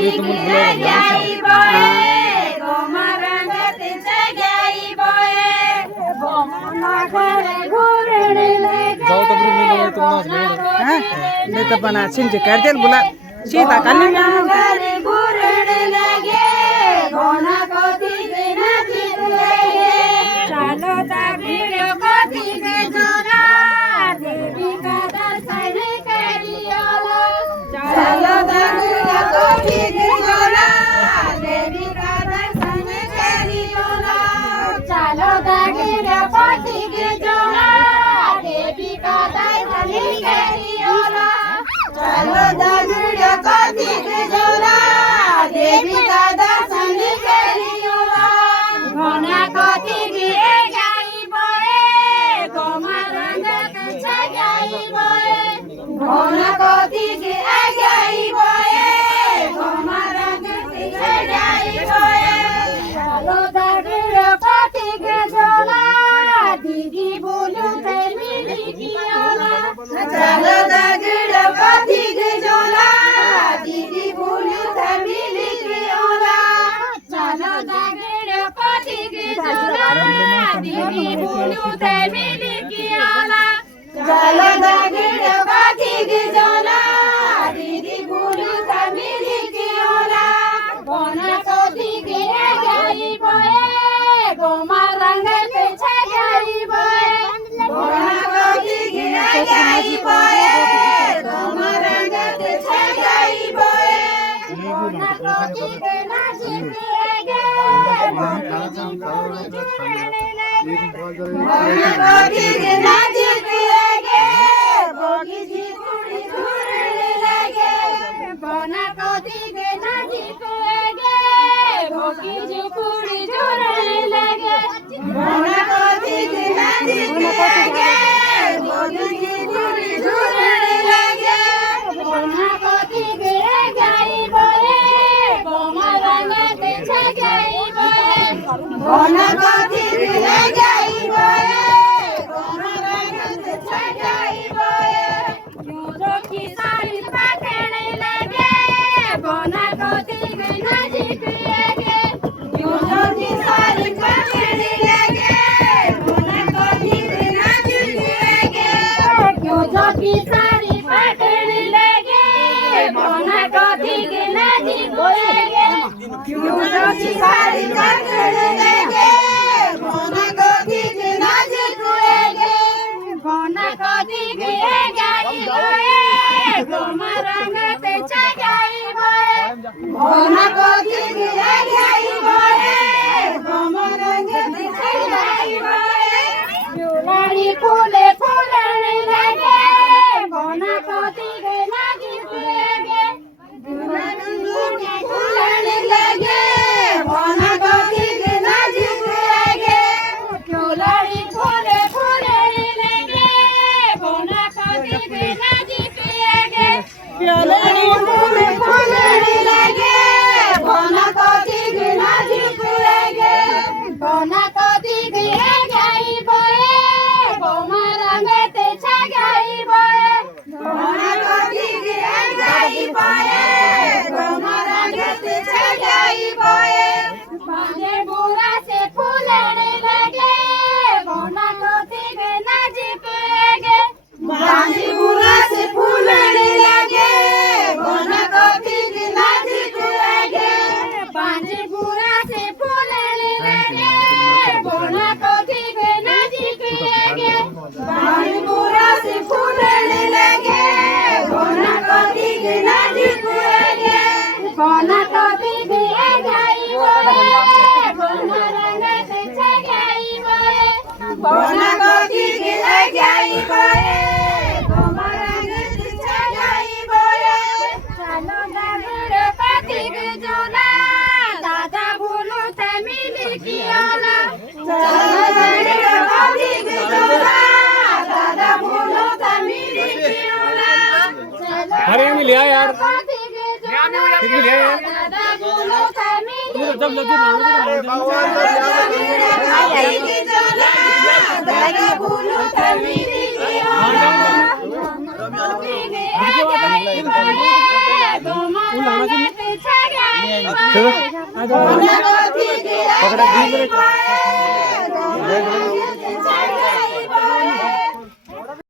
अभी तुम जाओ तो फिर तुम नहीं तो बना सिंह कर दे बुला सीता कल चलो जागीर कथी के जोरा देवी का दर्शन करियो चलो जागीर कथी के जोरा देवी का दर्शन करियो चलो जागीर कथी के जोरा देवी का दर्शन करियो चलो जागीर कथी के जोरा देवी का दर्शन करियो घना कथी गिरे गाई बोए गोमा रंग छगाई बोए घना कथी गिरे गाई बोए गोमा रंग छगाई बोए चलो दागिर कथी के जोला दीदी बोलू ते मिली कियाला चलो दागिर कथी के जोला दीदी बोलू ते मिली कियाला चलो दागिर कथी के जोला दीदी बोलू ते मिली कियाला चलो दागिर कथी के जोला दीदी बोलू ते मिली कियाला कोना कथी के गाई बोए गोमा रंग पे छगाई बोए कोना कथी के गाई बोए गोमा रंग पे छगाई बोए कोना कथी के नाची के गे कोना कथी के नाची के गे बोगी जी कुड़ी झुरने लगे कोना कथी के नाची के गे बोगी जी कुड़ी झुरने लगे कोना कथी के नाची के गे बोगी जी कुड़ी झुरने लगे कोना कथी के गाई बोए गोमा रंग ते छगाई बोए कोना कथी के गाई बोए गोमा रंग ते छगाई बोए क्यों जो की सारी पकड़ने लगे कोना कथी के नाची के गे क्यों जो की सारी पकड़ने लगे कोना कथी के नाची के गे क्यों जो की सारी पकड़ने लगे कोना कथी के नाची के गे क्यों जो की सारी पकड़ने लगे कोना कथी के नाची के गे कोना कथी के गाई बोए गोमा रंग पे छगाई बोए कोना कथी के गाई बोए गोमा रंग पे छगाई बोए फुलड़ी फूले फूलने लगे कोना कथी के नाची के गे फुलड़ी फूलने लगे कोना कथी के नाची के गे फुलड़ी फूले फूलने लगे कोना कथी के नाची के गे फुलड़ी फूले फूलने लगे कोना कथी के नाची के गे कोना कथी के गाई बोए गोमा रंग ते छगाई बोए कोना कथी के गाई बोए गोमा रंग ते छगाई बोए पांजे बुरा से फूलने लगे कोना कथी के नाची के गे पांजे बुरा से फूलने लगे कोना कथी के नाची के गे पांजे बुरा से फूलने लगे कोना कथी के नाची के गे पांजे बुरा से फूलने लगे कोना कथी के नाची के गे कोना कथी के गाई बोए कोना रंग से छगाई बोए कोना कथी के गाई बोए गोमा रंग से छगाई बोए चलो दागिर कथी के जोला दादा बोलो ते मिली कियाला चलो दागिर कथी के जोला दादा बोलो ते मिली कियाला चलो अरे मिलिया यार कथी के जोला मिलिया यार दादा बोलो ते मिली जब लगी दादा बोलो ते मिली कियाला गोमा रंग पे छगाई पकड़ा